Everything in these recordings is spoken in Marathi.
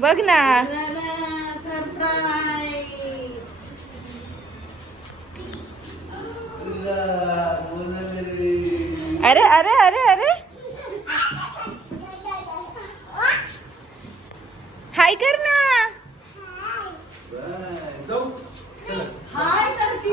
बघ ना. अरे अरे अरे अरे हाय कर ना. हाय करती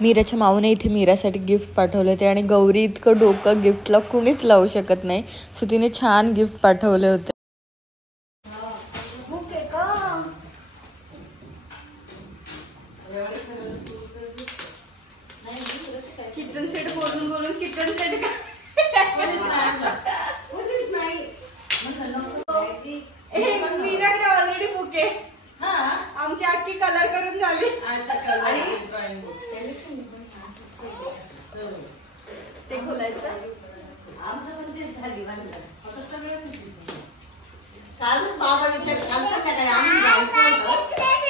मीराच्या माऊने इथे मीरासाठी गिफ्ट पाठवले होते आणि गौरी इतकं डोकं गिफ्टला कुणीच लावू शकत नाही, सो तिने छान गिफ्ट पाठवले होते. किचन सेट बोलून बोलून किचन सेट मीराकडे ऑलरेडी बुक आहे. आमची अख्खी कलर करून झाली. ते खोलायचं आमचं पण तेच झाली. कालच बाबा विचार काल सकाळी आम्ही जायचं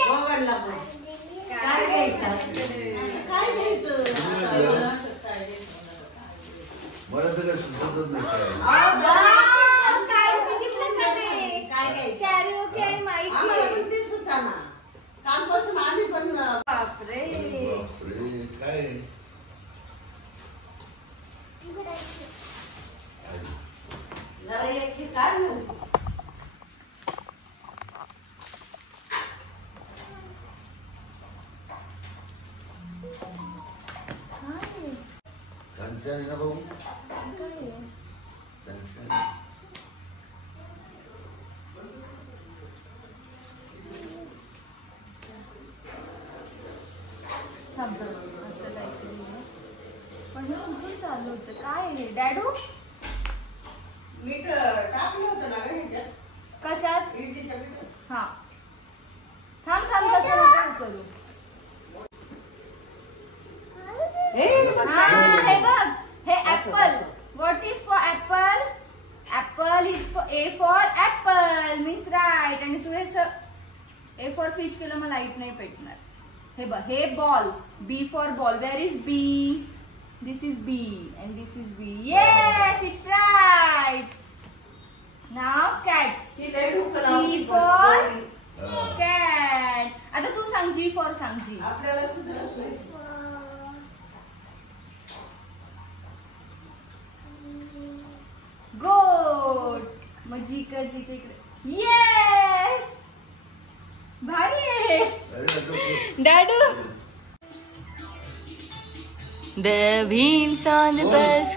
गोव्याला पण काय घ्यायचं काय घ्यायचं मला तर सुचतच नाही काय घ्यायचं कॅरिओके आणि माईक. आम्हाला पण ते सुचाना कालपासून आम्ही पण. बापरे काय जरा एक हे काय छान ना भाऊ. छान चालू होतं काय डॅडू. मीठ टाकलं होतं ना ह्याच्यात. कशात. इडलीच्या पीठात. हा थांब थांब कसं नको करू. हे बघ हे apple. What is for apple. Apple is for A for apple means right. आणि तू हे ए फॉर फिश केलं मला लाईट नाही पेटणार. हे बघ हे ball. B for ball. Where is B. This is B and this is B. Yes, it's right. Now cat. C for cat. आता तू सांग G for सांग G. आपल्याला सुधरत नाही. Good. मग G कर G च्या इकडे. Yes. भारी आहे. डॅडू. The beams on the bus.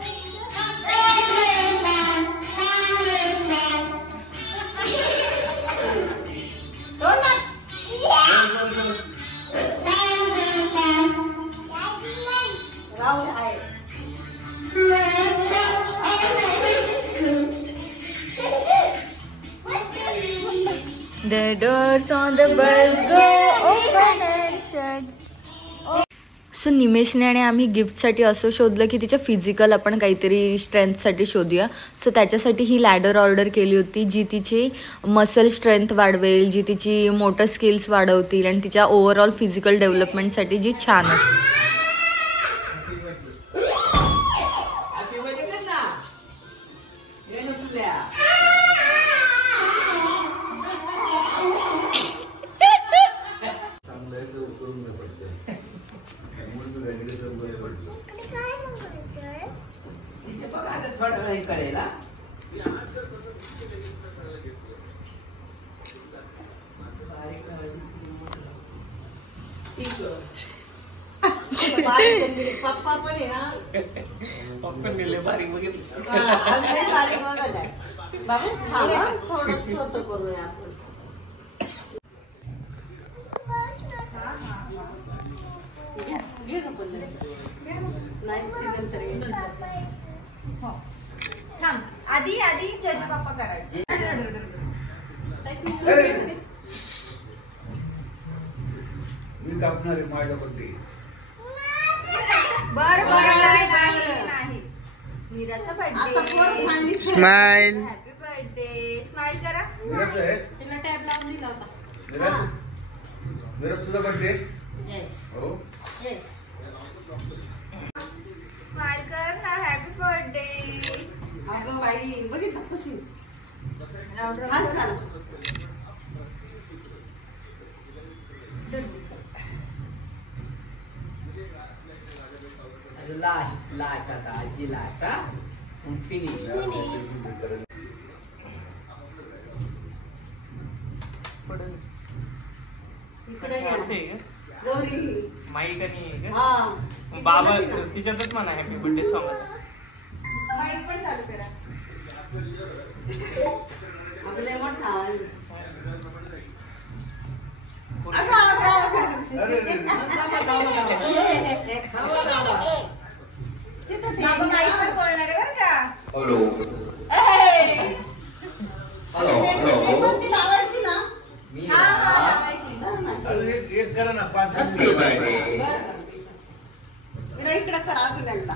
The doors on the bus go open and shut. So निमेशने आणि आम्ही गिफ्टसाठी असं शोधलं की तिच्या फिजिकल आपण काहीतरी स्ट्रेंथसाठी शोधूया. सो त्याच्यासाठी ही लॅडर ऑर्डर केली होती जी तिची मसल स्ट्रेंथ वाढवेल, जी तिची मोटर स्किल्स वाढवतील आणि तिच्या ओव्हरऑल फिजिकल डेव्हलपमेंटसाठी जी छान असते. पप्पा पण आहे ना. पप्पा नेले बारीक बघितलं. बारीक बघत आहे बाबू. थांबा थोडं छोटं करूया आपण. थांब आधी आधी जज पप्पा करायचे. मी कापणार आहे माझ्या बर्थडे. बर नाही मीराचा birthday. Smile. Happy birthday. Smile करा. मीराचं आहे. तिला टॅब लावून दिला होता. मीरा तुझा बर्थडे. येस हो. येस. स्माइल कर ना. Happy birthday. अगं बाई बघितलं खुशी. लास्ट आता आजी लास्ट हा फिनिश. माईक आणि बाबा तिच्यातच म्हणा हॅपी बर्थडे सॉंग. माईक पण चालू करा. आपले मोठा बाबा माईक पण बोलणार आहे बरं का. हॅलो. लावायची ना. हा लावायची. एक करा ना 5 इकडे करा अजून एकदा.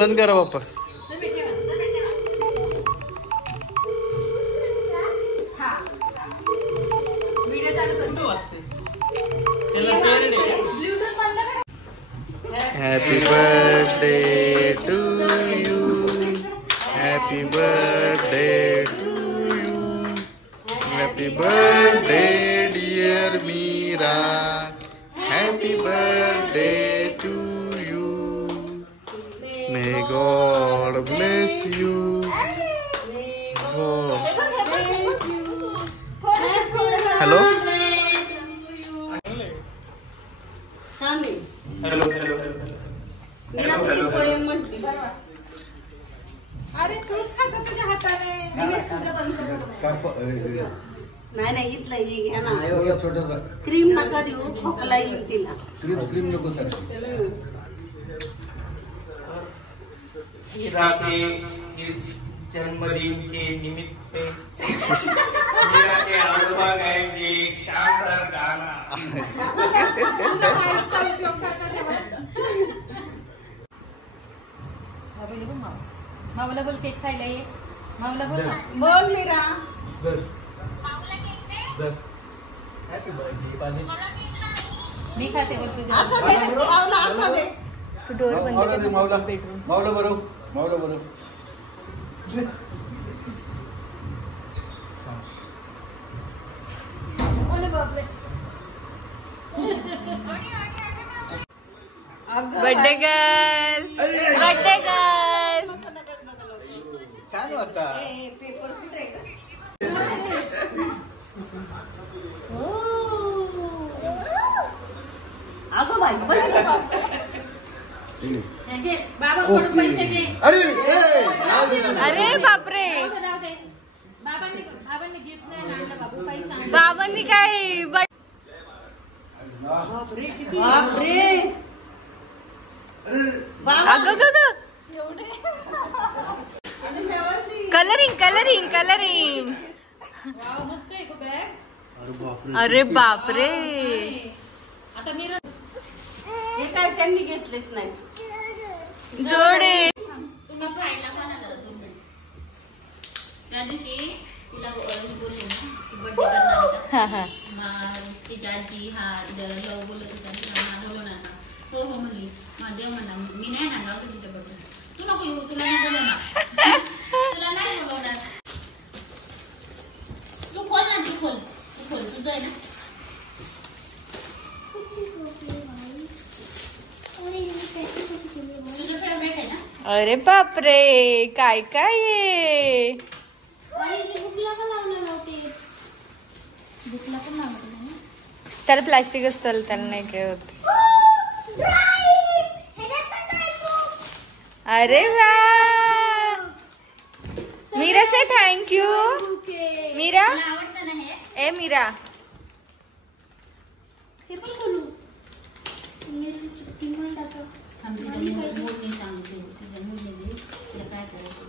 बंद करा बाप्पा. हा व्हिडिओ चालू कर. ब्लूटूथ बंद कर. Happy birthday to you. Happy birthday to you. Happy birthday dear Meera. Happy birthday to you. May God bless you. Hello. छान आहे. हॅलो. पोएम म्हटली. अरे तूच खाता तुझ्या हाताने. तुझं बंद कर. नाही इथलं हे घ्या ना. एवढा छोटासा क्रीम नका देऊ खोकला येईल तिला. क्रीम नको सर. मीरा के इस जन्मदिन के निमित्त मीरा के आजोबा गाएंगे एक शानदार गाना. मावला बोल केक खायला ये. मावला बोल ना. बोल मीरा. Happy birthday. मी खाते बोल तुझ्या. असं दे पावला असं दे. तू डोर बंद मावला कर. दे. मावला बरोबर. मावला बरोबर. Birthday girl. Birthday girl. छान होता. पेपर कुठे आहे का? अगं बाई बाबा थोडं पैसे दे. अरे बापरे. बाबांनी गिफ्ट नाही आणलं बाबू. पैसे बाबांनी काय. बापरे. अगं कलरिंग. अरे बापरे. हे काय त्यांनी घेतलेच नाही. जोडे. त्या दिवशी तिला बोलले ना बर्थडे करणार का. तिच्या आजी हा बोलत होता बोलवणार ना. हो म्हणली. देव म्हणा मी नाही ना गावतो तिच्या बरोबर. तू नको येऊ. तुला नाही बोलवणार. तुला नाही बोलवणार. तू खोल ना. तू खोल तुझं आहे ना. तुझं फेवरेट आहे ना. अरे बापरे. काय आहे. बुकला का लावणार होते. बुकला पण लावणार नाही. त्याला प्लास्टिक असतं. त्याला नाही काय होत. अरे वा. मीरा से थँक्यू. मीरा. आवडतं ना हे. ए मीरा. हे पण बोलू. मोठी सांगते तिच्या मुलीने तिला काय करायचं.